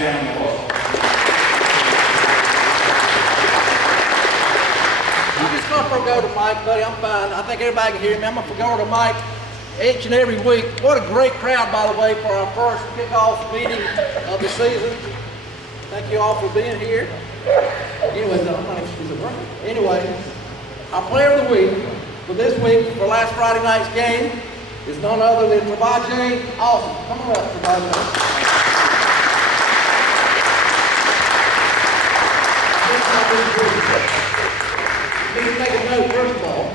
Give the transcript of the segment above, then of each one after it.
sound the Lord. I'm just going to forgo the mic, buddy. I'm fine. I think everybody can hear me. I'm going to forgo the mic each and every week. What a great crowd, by the way, for our first kickoff meeting of the season. Thank you all for being here. Anyway, our player of the week for this week, for last Friday night's game, is none other than Travija. Awesome. Come on up, Travija. Need to make a note, first of all.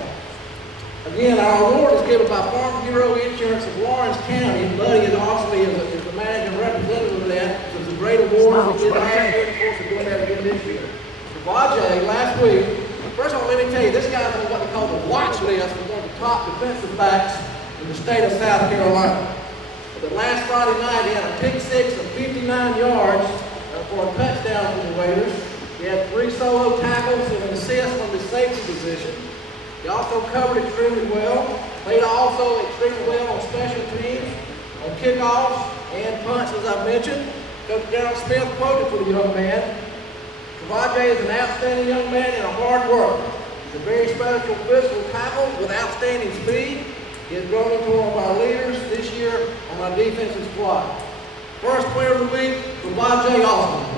Again, our award is given by Farm Bureau Insurance of Lawrence County. Buddy is obviously is the managing representative of that. So it's a great award. We did last year, of course, we're doing that again this year. Travija, last week, first of all, let me tell you, this guy's on what they call the watch list for one of the top defensive backs in the state of South Carolina. But last Friday night, he had a pick six of 59 yards for a touchdown for the Raiders. He had 3 solo tackles and an assist from the safety position. He also covered extremely well. Played also extremely well on special teams, on kickoffs, and punts, as I mentioned. Coach Daryl Smith quoted for the young man. Travija is an outstanding young man and a hard worker. He's a very special physical tackle with outstanding speed. He has grown into one of our leaders this year on our defensive squad. First player of the week, Travija Austin.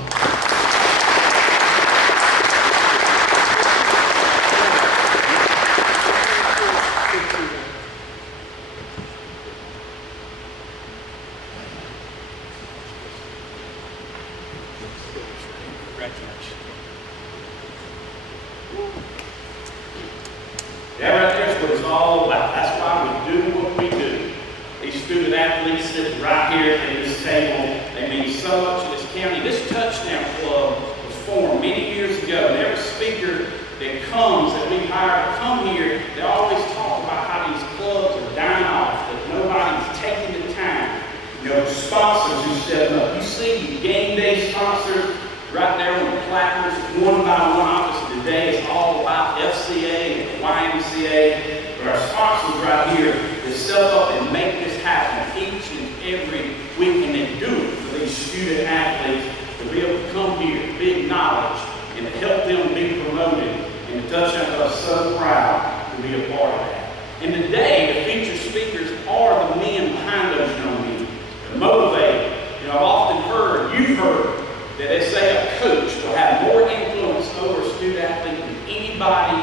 That right there is what it's all about. That's why we do what we do. These student athletes sitting right here at this table, they mean so much to this county. This touchdown club was formed many years ago, and every speaker that comes, that we hire to come here, they always talk about how these clubs are dying off, that nobody's taking the time. You know, sponsors who step up. You see game day sponsors right there on the placards, one by one. Obviously today is all about FCA and YMCA, but our sponsors right here that step up and make this happen each and every week, and they do it for these student athletes to be able to come here, be acknowledged, and to help them be promoted. And the touchdown club is so proud to be a part of that. And today, the featured speakers are the men behind those young men, the motivated. You know, I've often heard, you've heard, that they say a coach will have more influence over a student athlete than anybody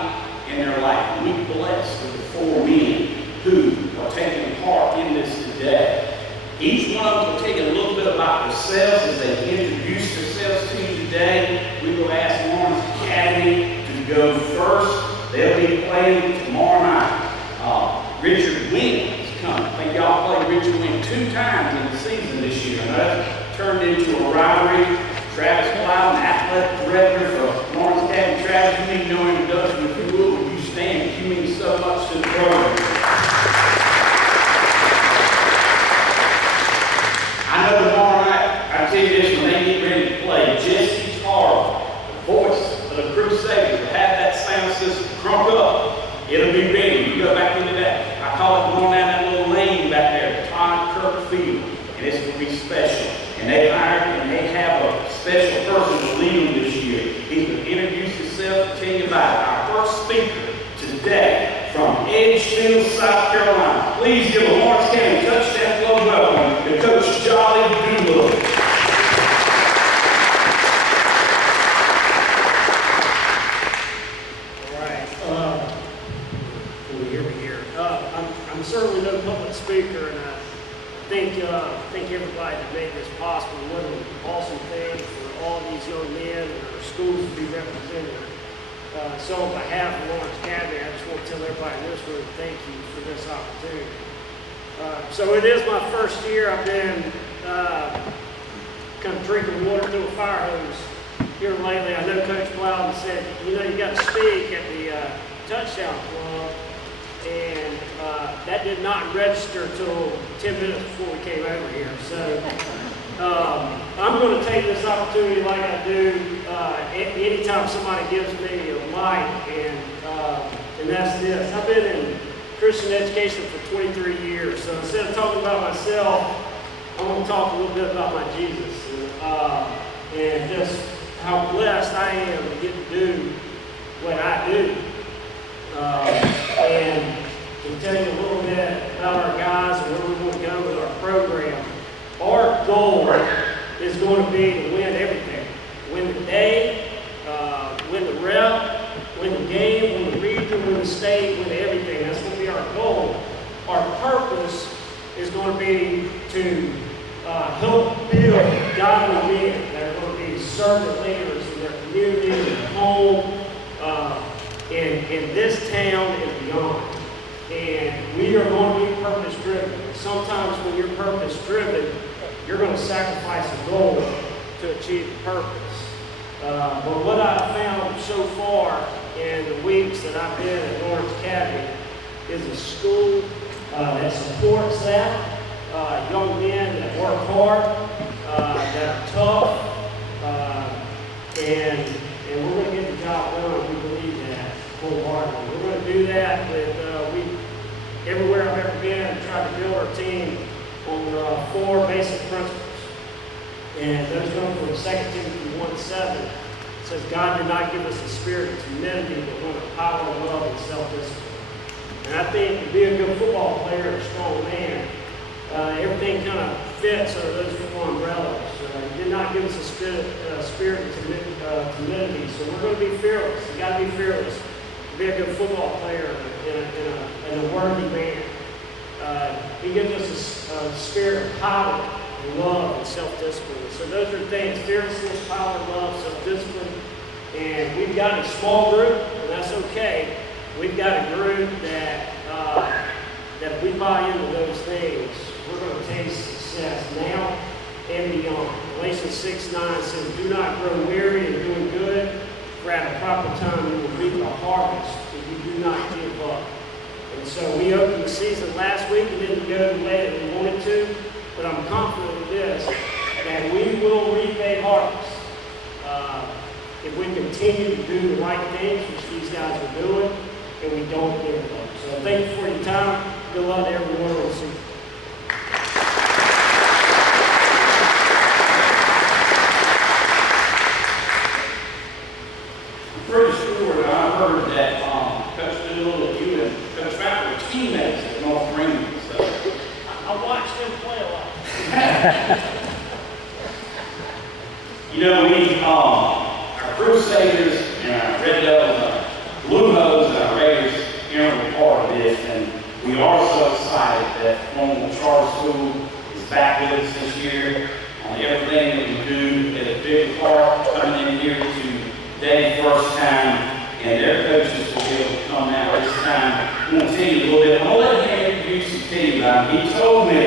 in their life. And we're blessed with the 4 men who are taking part in this today. Each one of them will tell you a little bit about themselves as they introduce themselves to you today. We will ask Lawrence Academy to go first. They'll be playing tomorrow night. Richard Wynn is coming. I think y'all played Richard Wynn 2 times in the season this year. And that's turned into a rivalry. Travis Cloud, athletic director for Lawrence Academy. Travis, you need no introduction. If you will, you stand? You mean so much to the program. I know tomorrow night, I tell you this, when they get ready to play, Jesse Carl, the voice of the Crusaders, will have that sound system crunk up. It'll be ready. You go back into that. I call it going down that little lane back there, Todd Kirk Field, and it's going to be special. And they hired and they have a special person to lead them this year. He's going to introduce himself and tell you about it. Our first speaker today from Edgefield, South Carolina. Please give a Lawrence County Touchdown Club welcome to Coach Jolly Doolittle. All right. Can you hear me here? I'm certainly no public speaker, and I thank everybody that made this possible. What an awesome thing for all these young men and our schools to be represented. So on behalf of Lawrence Academy, I just want to tell everybody in this room, thank you for this opportunity. So it is my first year. I've been kind of drinking water through a fire hose here lately. I know Coach Plowden said, you know, you got to speak at the touchdown club. And that did not register till 10 minutes before we came over here. So I'm going to take this opportunity like I do anytime somebody gives me a mic, and that's this. I've been in Christian education for 23 years, so instead of talking about myself, I want to talk a little bit about my Jesus and just how blessed I am to get to do what I do. And to tell you a little bit about our guys and where we're going to go with our program. Our goal is going to be to win everything. Win the day, win the rep, win the game, win the region, win the state, win everything. That's going to be our goal. Our purpose is going to be to help build godly men that are going to be servant leaders in their community, in their home, in this town and beyond. And we are going to be purpose-driven. Sometimes when you're purpose-driven, you're going to sacrifice a goal to achieve the purpose. But what I've found so far in the weeks that I've been at Lawrence Academy is a school that supports that. Young men that work hard, that are tough, and we're going to get the job done. We believe that wholeheartedly. We're going to do that with everywhere I've ever been and try to build our team on 4 basic principles. And those come from 2 Timothy 1:7. It says, God did not give us a spirit of timidity, but one of power, love, and self-discipline. And I think to be a good football player and a strong man, everything kind of fits under those 4 umbrellas. He did not give us a spirit of timidity, so we're going to be fearless. You got to be fearless to be a good football player and a worthy man. He gives us a spirit of power, and love, and self-discipline. So those are things: fearlessness, power, love, self-discipline. And we've got a small group, and that's okay. We've got a group that if we buy into those things, we're going to taste success now and beyond. Galatians 6:9 says, do not grow weary in doing good, for at a proper time you will reap a harvest if you do not give up. And so we opened the season last week and didn't go the way that we wanted to, but I'm confident of this, that we will reap a harvest if we continue to do the right things, which these guys are doing, and we don't give up. So thank you for your time. Good luck to everyone. We'll see you. Pretty sure that I heard that Coach Doolittle, you and Coach Travija were teammates at North Green. So. I watched them play a lot. You know, we, our Crusaders and our Red Devils, our Blue Nose and our Raiders, are part of this, and we are so excited that Thornwell Charter School is back with us this year on everything that we do at a big part, coming in here today, first time, and their coaches will be able to come out this time. I'm going to tell you a little bit. I'm going to let him introduce his team. He told me,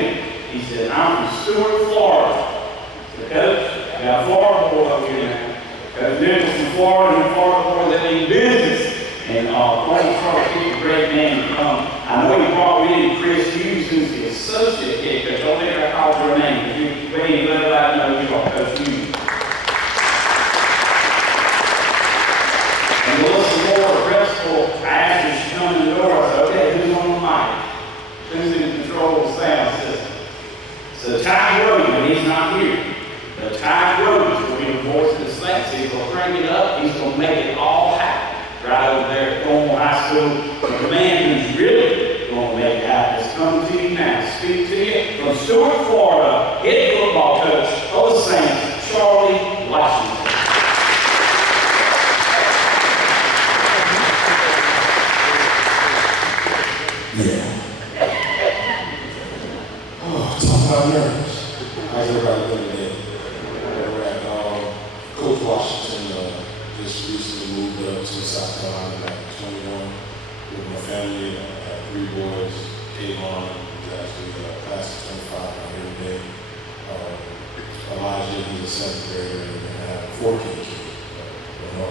he said, I'm from Stuart, Florida. I said, Coach, I got a Florida boy over here now. Coach Nichols from Florida, and Florida boy that means business. And Thornwell Charter School is a great man to come. I know you brought me in Chris Hughes, who's the associate head coach. Don't think I called your name. If you wait and let everybody know you are Coach Hughes. And Melissa Moore, Bristol, I asked her, she come in the door, I said, okay, who's on the mic? Who's in control of the sound system? So Ty Rhodes, when he's not here, the Ty Rhodes will be the voice of the Saints. He's going to crank it up, he's going to make it all happen. Right over there at Thornwell High School. But the man who's really going to make it happen is coming to you now. Speak to you from Stuart, Florida, head football coach of the Saints, Charlie Washington. Yeah. Oh, talk about nerves. How's everybody doing today? We're at Coach Washington just recently moved up to South Carolina back in 21 with my family. I had 3 boys. Kayvon, who's actually class of 25 out here today. Elijah, he's a 7th grader, and I have 4 kids.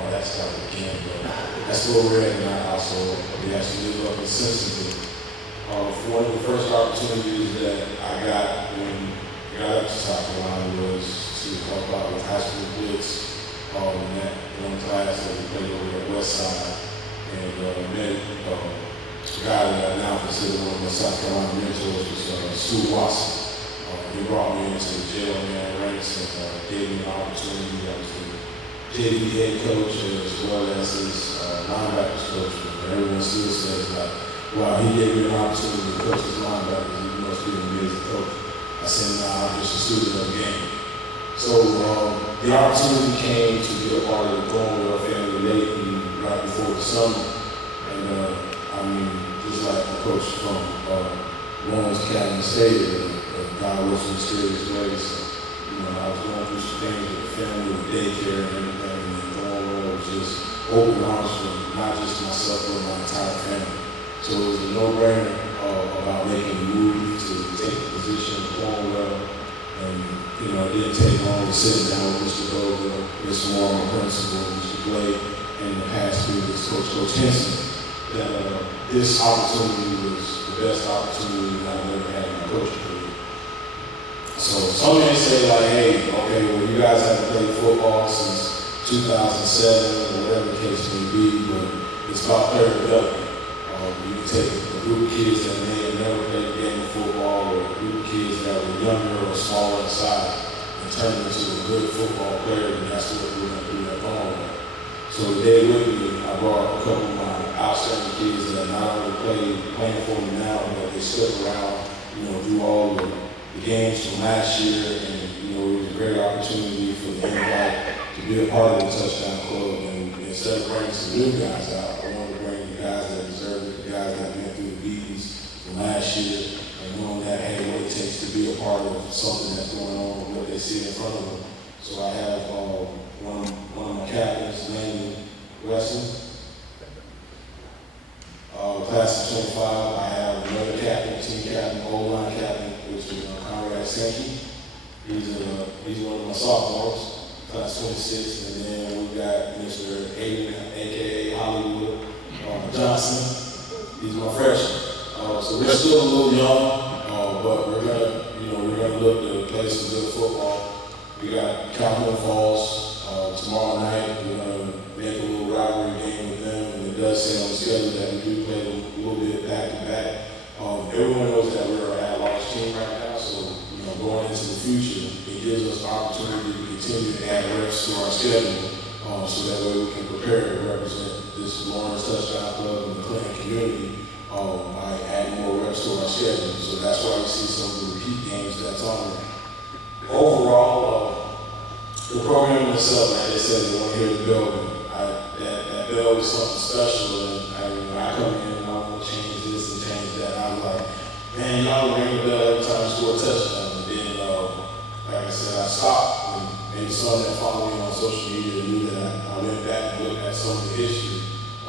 That's how we can, but that's a little rare in our household. We actually live up in Cincinnati. One of the first opportunities that I got when I got up to South Carolina was to help out with high school blitz. In that one class that we played over at Westside, and met a guy that I now consider one of my South Carolina mentors was Stu Watson. He brought me in opportunity. I was the JV head coach as well as his linebackers coach. And everyone still says like, wow, he gave me an opportunity to coach his linebackers. He must be an amazing coach. I said, nah, I'm just a student of the game. So the opportunity came to be a part of the Thornwell family late and right before the summer. And I mean, just like the coach from Lawrence Academy stated, God was in mysterious ways. So, you know, I was going through some things with the family, with daycare and everything, and Thornwell was just open arms for not just myself, but my entire family. So it was a no-brainer about making a move to take the position of Thornwell. And, you know, it didn't take long to sit down with Mr. Doolittle, Mr. Moore, my principal, Mr. Blake, and the past previous Coach Henson, that this opportunity was the best opportunity that I've ever had in my coaching career. So some may say like, hey, okay, well, you guys haven't played football since 2007 or whatever the case may be, but it's about player development. You can take a group of kids that may have never played a game of football or a group of kids that were younger or smaller in size and turn them into a good football player, and that's what we're going to do at Thornwell. So today with me, I brought a couple of my outstanding kids that not only playing for me now, but they stuck around, you know, through all the games from last year, and you know, it was a great opportunity for the invite to be a part of the Touchdown Club. And instead of bringing some new guys out, I wanted to bring the guys that deserve it, the guys that went through the beatings from last year, and knowing that, hey, what it takes to be a part of something that's going on, what they see in front of them. So I have one of my captains, Landon Weston. Class of 25, I have another captain, team captain, O-line captain, which is Conrad Sankey. He's one of my sophomores, class 26, and then we got Mr. Aiden, aka Hollywood Johnson. He's my freshman. So we're still a little young, but we're gonna look to play some good football. We got Calhoun Falls tomorrow night. We're gonna make a little rivalry game with them, and it does say on the schedule that we do play a little bit back to back. Everyone knows that we're at large team right now, so you know, going into the future, it gives us the opportunity to continue to add reps to our schedule, so that way we can prepare to represent this Lawrence Touchdown Club and the Clinton community by adding more reps to our schedule. So that's why we see some of the repeat games that's on there. Overall, the program itself, like they said, they want to hear the bell. That bell is something special, and when I come in and I want to change this and change that, I was like, man, y'all ring the bell every time I score a touchdown. And then, like I said, I stopped, and maybe some that follow me on social media knew that I went back and looked at some of the history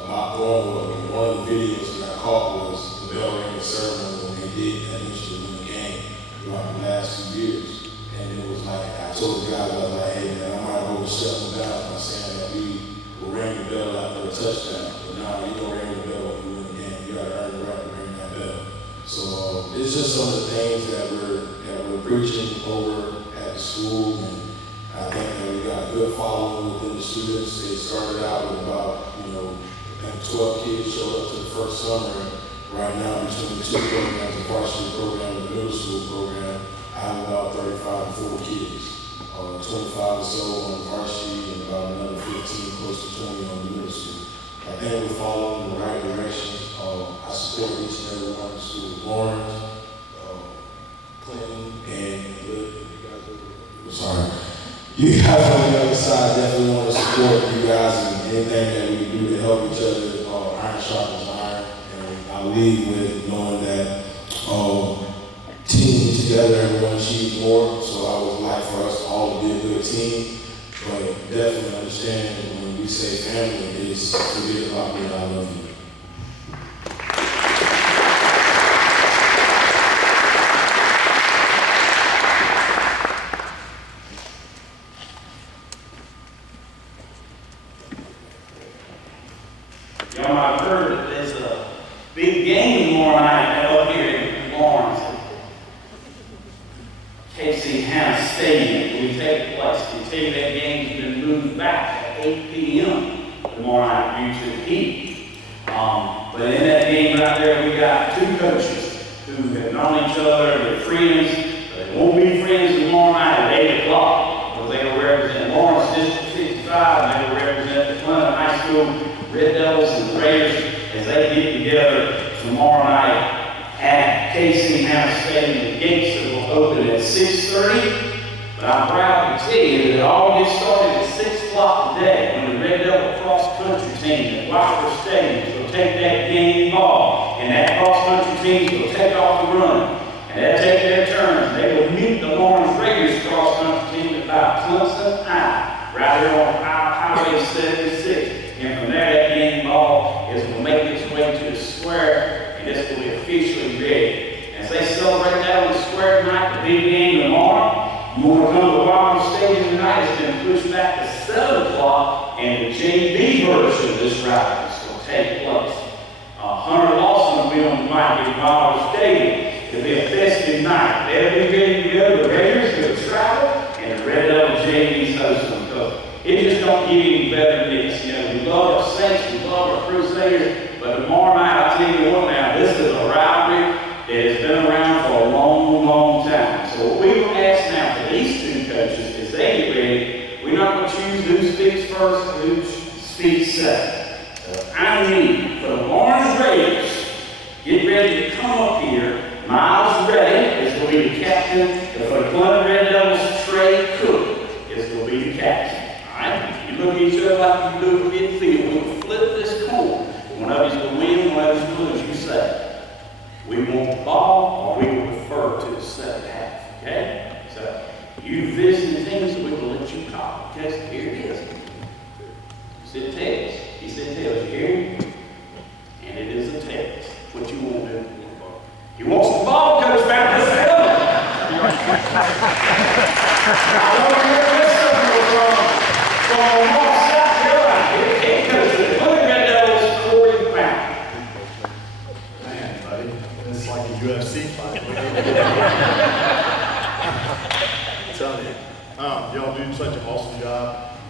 about Thornwell. And one of the videos that I caught was the bell ringing ceremony when they did that used to win the game throughout the last 2 years. And it was like, I told the guy, I was like, hey man, I might overstep the bounds by saying that we will ring the bell after a touchdown. But now you don't ring the bell when you win the game. You gotta earn the right to ring that bell. So it's just some of the things that we're preaching over at the school, and I think that we got a good following within the students. They started out with about, you know, I think 12 kids showed up to the first summer. Right now, between the two programs, the varsity program and the middle school program, I have about 35 to 40 kids. 25 or so on varsity and about another 15, close to 20 on the middle school. I think we're following the right direction. I support each and every one of the schools. Lawrence, Clinton, and you guys on the other side definitely want to support you guys and anything that we do to help each other. Iron sharpens iron, and I lead with knowing that teaming together, everyone achieves more. So I would like for us all to be a good team, but definitely understand when we say family, it's forget about me, I love you. Y'all might have heard that there's a big game tomorrow night up here in Lawrence. KC Hannah Stadium will take place. They tell you that game's been moved back at 8 p.m. tomorrow night due to the heat. But in that game right there, we got two coaches who have known each other, they're friends. They won't be friends tomorrow night at 8 o'clock because they will represent Lawrence. tomorrow night at KC House Stadium. The gates will open at 6:30. But I'm proud to tell you that it all gets started at 6 o'clock today when the Red Devil cross-country team at Wilder Stadium will take that game ball, and that cross-country team will take off the run, and they'll take their turns. They will meet the Lawrence Raiders cross-country team at about Clemson High, right there on Highway 76. And from there, that game ball is going to make its way to the square, and it's going to be officially ready. As they celebrate that on the square tonight, the big game tomorrow, you want to come to the Wilder Stadium tonight, it's been pushed back to 7 o'clock, and the JV version of this rally is going to take place. Hunter Lawson will be on the mic at Wilder Stadium. It'll be a festive night. They'll be ready to go. The Raiders will travel, and the Red Devil JV's hosting them. Because it just don't get any better than this. You know, we love our Saints, we love our Crusaders, but tomorrow night, I'll tell you what now, this is a rivalry that has been around for a long, long time. So what we will ask now for these two coaches is they get ready. We're not going to choose who speaks first and who speaks second. I need for the Lawrence Raiders, get ready to come up here. Miles Reddy is going to be the captain. And for the Clemson Red Devils, Trey Cook is going to be the captain. All right? You look at each other like you do in the field. We'll flip this coin. One of you's going to win, one of you's going to lose. You say. We want the ball, or we will refer to the second half, okay? So, you visiting things, we will let you call, okay? So here it is. He said tails. He said tails. You hear me? And it is a tails. What you want to do? He wants the ball, Coach Fountain. Let's go. I don't know where this stuff from North South Carolina. Here comes the Clemson Red Devils, Corey Fountain. It's like a UFC fight. I'm telling you. Y'all do such an awesome job.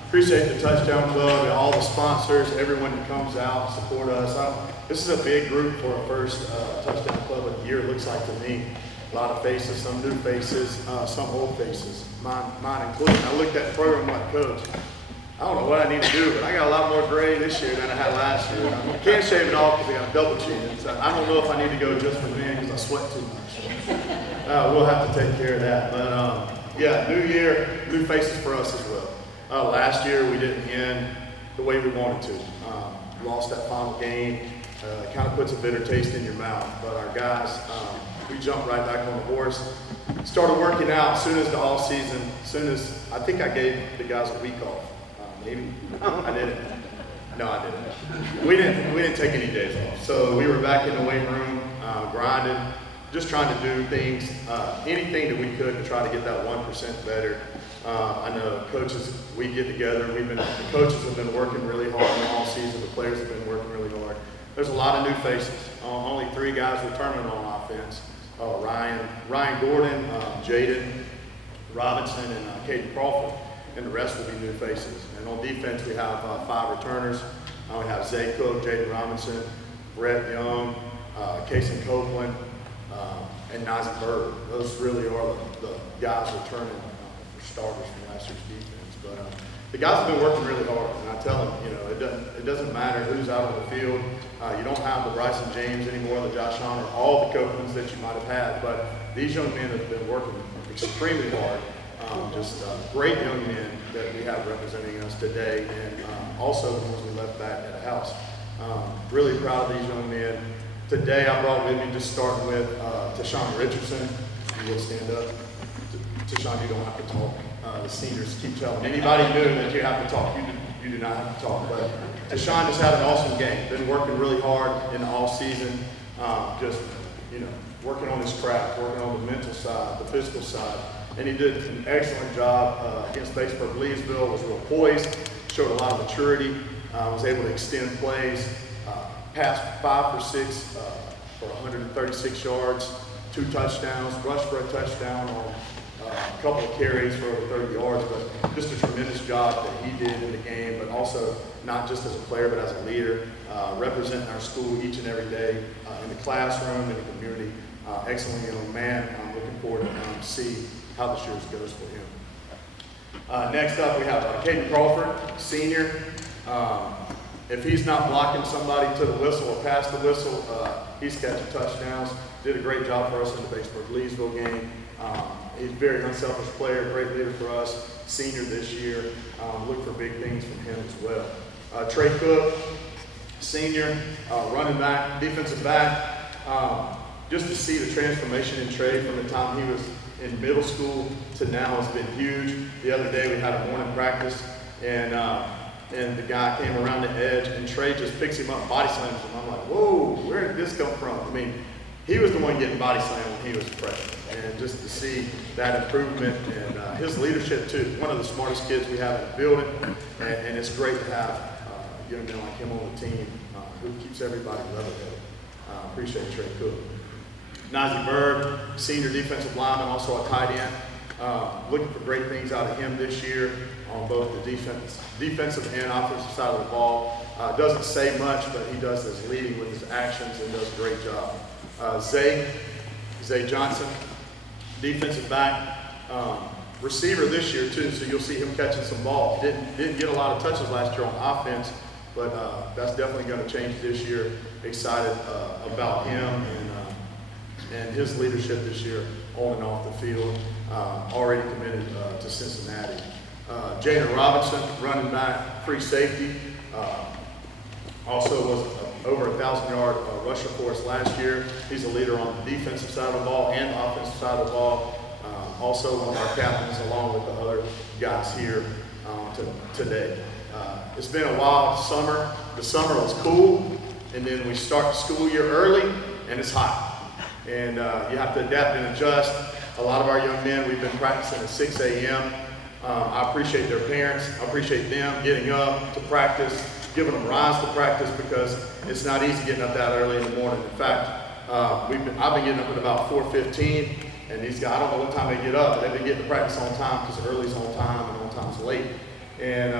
Appreciate the Touchdown Club and all the sponsors, everyone that comes out and support us. This is a big group for a first Touchdown Club of the year, it looks like to me. A lot of faces, some new faces, some old faces, mine included. I looked at the program like, Coach, I don't know what I need to do, but I got a lot more gray this year than I had last year. I can't shave it off because I got a double chin. So I don't know if I need to go just for men because I sweat too much. We'll have to take care of that. But yeah, new year, new faces for us as well. Last year we didn't end the way we wanted to. Lost that final game. Kind of puts a bitter taste in your mouth. But our guys, we jumped right back on the horse. Started working out as soon as the all season. As soon as I think I gave the guys a week off. Maybe I didn't. No, I didn't. We didn't take any days off. So we were back in the weight room, grinding, just trying to do things, anything that we could to try to get that 1% better. I know coaches, we get together. The coaches have been working really hard all season. The players have been working really hard. There's a lot of new faces. Only 3 guys returning on offense: Ryan Gordon, Jaden Robinson, and Caden Crawford. And the rest will be new faces. And on defense, we have 5 returners. We have Zay Cook, Jaden Robinson, Brett Young, Kason Copeland, and Nazi Bird. Those really are the guys returning for starters from last year's defense. But the guys have been working really hard. And I tell them, it doesn't matter who's out on the field. You don't have the Bryson James anymore, the Josh Honor, all the Copelands that you might have had. But these young men have been working extremely hard. Just great young men that we have representing us today, and also the ones we left back at the house. Really proud of these young men. Today I brought with me, just starting with Tashawn Richardson. You will stand up. Tashawn, you don't have to talk. The seniors keep telling anybody new that you have to talk. You do not have to talk. But Tashawn just had an awesome game. Been working really hard in the all season. Working on his craft, working on the mental side, the physical side. And he did an excellent job against Batesburg Leesville, was real poised, showed a lot of maturity, was able to extend plays, passed 5 for 6 for 136 yards, 2 touchdowns, rushed for a touchdown on a couple of carries for over 30 yards, but just a tremendous job that he did in the game, but also not just as a player, but as a leader, representing our school each and every day in the classroom, in the community. Excellent young man. I'm looking forward to see how this year goes for him. Next up, we have Caden Crawford, senior. if he's not blocking somebody to the whistle or past the whistle, he's catching touchdowns. Did a great job for us in the Batesburg-Leesville game. He's a very unselfish player, great leader for us, senior this year. Look for big things from him as well. Trey Cook, senior, running back, defensive back. Just to see the transformation in Trey from the time he was in middle school to now has been huge. The other day we had a morning practice, and the guy came around the edge, and Trey just picks him up and body slams him. I'm like, whoa, where did this come from? I mean, he was the one getting body slammed when he was a freshman. And just to see that improvement and his leadership too. One of the smartest kids we have in the building, and it's great to have a young man like him on the team who keeps everybody level-headed. Appreciate Trey Cook. Najee Bird, senior defensive lineman, also a tight end. Looking for great things out of him this year on both the defensive and offensive side of the ball. Doesn't say much, but he does his leading with his actions and does a great job. Zay Johnson, defensive back, receiver this year too, so you'll see him catching some balls. Didn't get a lot of touches last year on offense, but that's definitely going to change this year. Excited about him and his leadership this year on and off the field. Already committed to Cincinnati. Jaden Robinson, running back, free safety. Also was over 1,000-yard rusher for us last year. He's a leader on the defensive side of the ball and the offensive side of the ball. Also one of our captains along with the other guys here today. It's been a wild summer. The summer was cool, and then we start the school year early, and it's hot. And you have to adapt and adjust. A lot of our young men, we've been practicing at 6 a.m. I appreciate their parents. I appreciate them getting up to practice, giving them rides to practice, because it's not easy getting up that early in the morning. In fact, I've been getting up at about 4:15, and these guys, I don't know what time they get up, but they've been getting to practice on time because early's on time and on time's late. And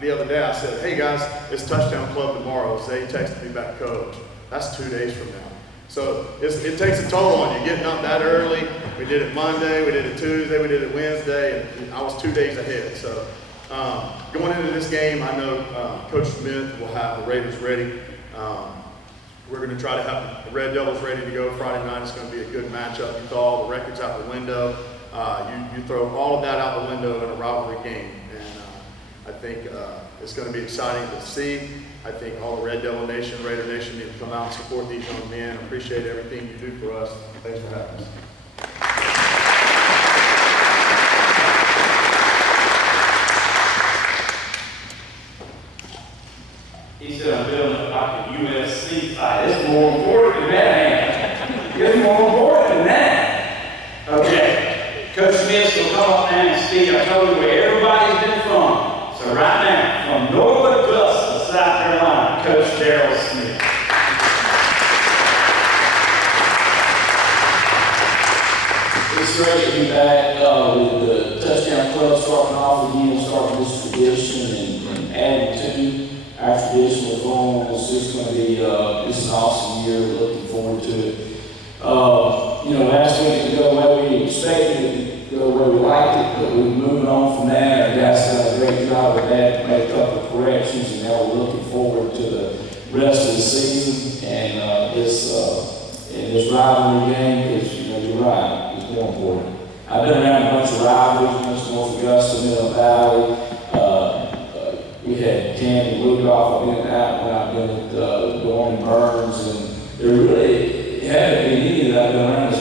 the other day I said, hey guys, it's touchdown club tomorrow. Zay texted me back, coach, that's 2 days from now. So it takes a toll on you, getting up that early. We did it Monday, we did it Tuesday, we did it Wednesday, and I was 2 days ahead. So going into this game, I know Coach Smith will have the Raiders ready. We're going to try to have the Red Devils ready to go Friday night. It's going to be a good matchup. You throw all the records out the window. You throw all of that out the window in a rivalry game. And I think it's going to be exciting to see. I think all the Red Devil Nation, Raider Nation need to come out and support these young men. Appreciate everything you do for us. Thanks for having us. He said, I'm building like a UFC fight. It's more important than that. It's more important than that. Okay. Coach Smith's going to come up now and speak. I told you where everybody's been from. So right now, from North Augusta, South Carolina, Coach Daryl Smith. It's great to be back with the Touchdown Club starting off again, starting this tradition and adding to our tradition with Thornwell. It's just going to be it's an awesome year. Looking forward to it. Last week didn't go the way we expected it to go the way we liked it, but we're moving on from that. Our guys done a great job with that, made a couple of corrections, and now we're looking forward to the rest of the season and this rivalry game, because you're right, it's more important. I've been around a bunch of rivalries, North Augusta, Middle Valley. We had Tammy Woodruff, I've been out when I've been at Dorn and Burns, and there really haven't been any that I've been around.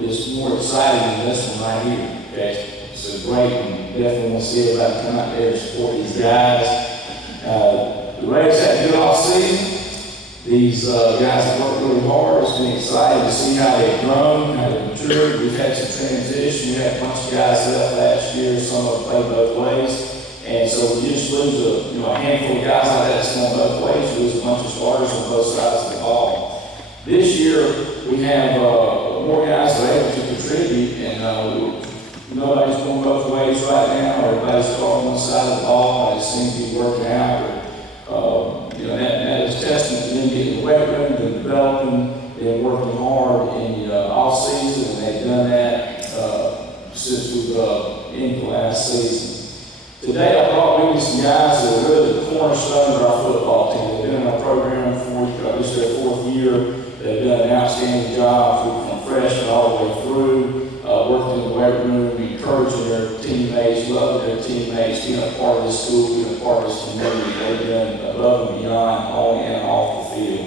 It's more exciting than this one right here. Okay? It's great, and definitely want to see everybody come out there and support these guys. The Raiders had a good off season. These guys have worked really hard. It's been exciting to see how they've grown, how they've matured. We've had some transition. We had a bunch of guys left last year. Some of them played both ways. And so we just lose a handful of guys like that that's going both ways. We lose a bunch of starters on both sides of the ball. This year, we have more guys that are able to contribute, and nobody's going both ways right now. Everybody's starting on one side of the ball. It seems to be working out. That is testament to them getting the wet room and developing and working hard in the off season, and they've done that since we've ended the last season. Today I brought with me some guys that are really the cornerstone of our football team. They've been in our program for this is their 4th year. They've done an outstanding job from freshman all the way through, working in the weight room, encouraging their teammates, loving their teammates, being a part of this school, being a part of this community. They've done above and beyond, on and off the field.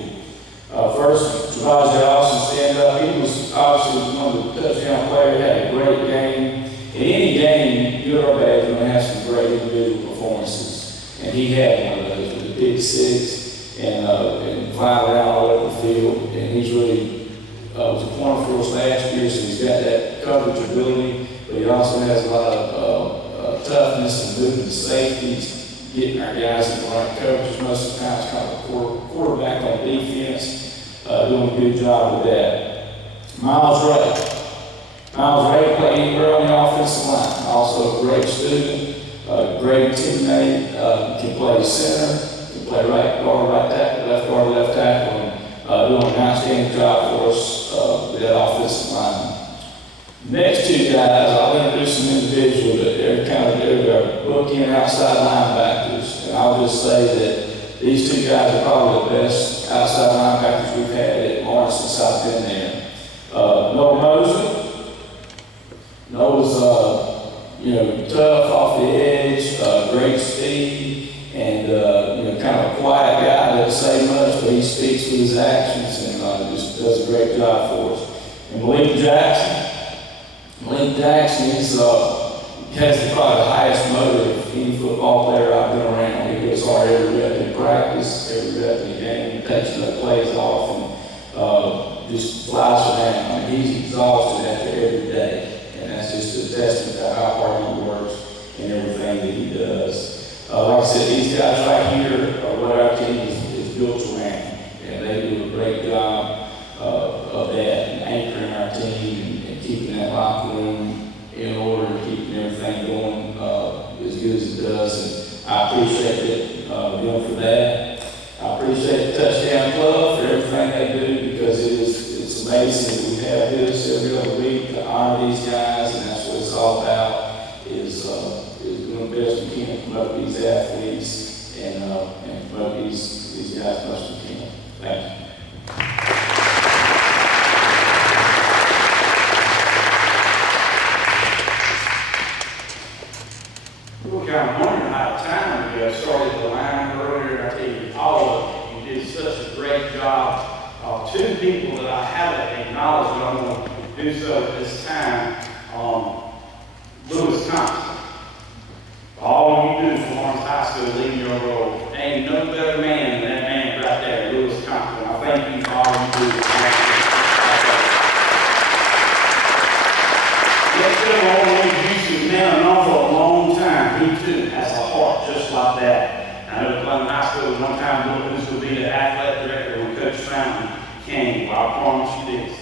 First, Travija Austin stand up. He was obviously one of the touchdown players, had a great game. In any game, good or bad, you're going to have some great individual performances. And he had one of those with the big 6 and flying around all over the field. And he's really was a corner for us last year, so he's got that coverage ability, but he also has a lot of toughness and moving to safeties, getting our guys in the right coverage most of the time. It's kind of a quarterback on defense, doing a good job with that. Miles Ray played anywhere on the offensive line. Also a great student, great teammate, can play center, can play right guard, right tackle, left tackle, and doing an outstanding job for us with that offensive line. Next 2 guys, I'll introduce them individually, but they're bookend outside linebackers. And I'll just say that these 2 guys are probably the best outside linebackers we've had at Lawrence since I've been there. Noah Mosley. Noah's, tough off the edge, great speed, and, kind of a quiet guy, doesn't say much, but he speaks with his actions and just does a great job for us. And Malik Jackson is, has probably the highest motor of any football player I've been around. He goes hard every rep in practice, every rep in the game, takes the plays off, and just flies around. I mean, he's exhausted after every day. And that's just a testament to how hard he works and everything that he does. Like I said, these guys right here are what our team is built around. And they do a great job of that, and anchoring our team and keeping that locker room in order and keeping everything going as good as it does. And I appreciate them for that. I appreciate the Touchdown Club for everything they do, because it's amazing that we have this every other week to honor these guys, and that's what it's all about, is doing the best we can to promote these athletes and promote these guys as much as we can. Thank you. We were kind of wondering how time we started the line earlier. I tell you, all of you did such a great job. 2 people that I haven't acknowledged, but I'm going to do so at this time. Lewis Thompson. All you do for Lawrence High School, leading your role. Ain't no better man than that man right there, Lewis Thompson. I thank you for all you do. Let's go all the way to Houston, man, known for a long time. He too has a heart just like that. I know Cleveland High School one time Lewis would be the athletic director when Coach Fountain came. Well, I promise you this,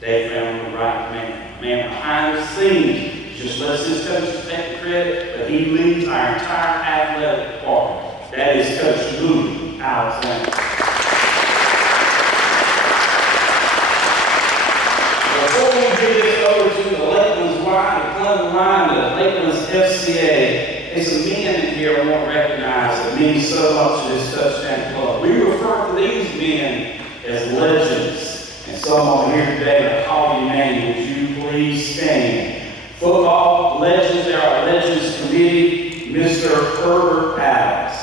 they found the right man. Man behind the scenes just lets his coaches take the credit, but he leads our entire athletic department. That is Coach Louis Alexander. Before we give this over to the Lakeland's line, the Cleveland line, the Lakeland's FCA, there's some men in here I want to recognize that mean so much to this Touchdown Club. We refer to these men as legends. And some of them here today that call your name. Would you please stand? Football legends, there are Legends Committee, Mr. Herbert Adams.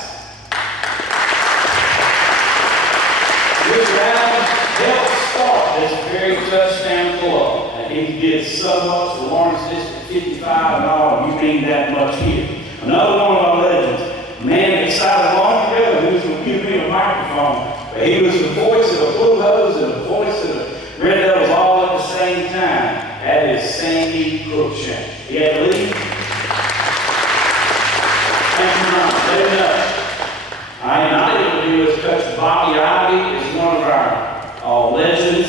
Mr. Adams helped start this very Touchdown Club. And he did so much for Lawrence District 55 and all. You mean that much here. Another one of our legends, a man that decided long ago who's going to give me a microphone. But he was the voice of the Blue Hose and the voice of the Red Devils all at the same time. That is Sandy Cruikshank. He had to leave. Thank you, Ron. Let him know. I am not able to do as Coach Bobby Ivy is one of our legends.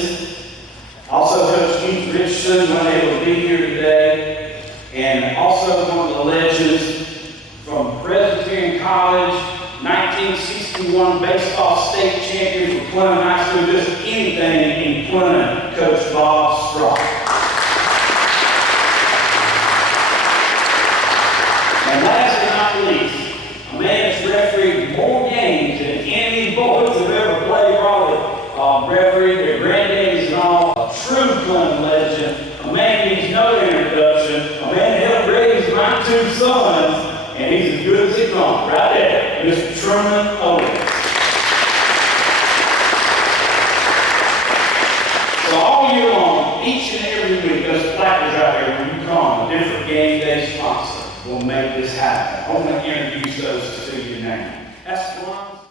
Also, Coach Keith Richardson, unable to be here today. And also one of the legends from Presbyterian College, 1961 baseball state champion for Clinton High School, just anything in Clinton, Coach Bob Strock. And last but not he's as good as it comes, right there, Mr. Truman Owens. So all year long, each and every week, those placards out there, when you come, a different game day sponsor will make this happen. I want to introduce those to you now. That's one.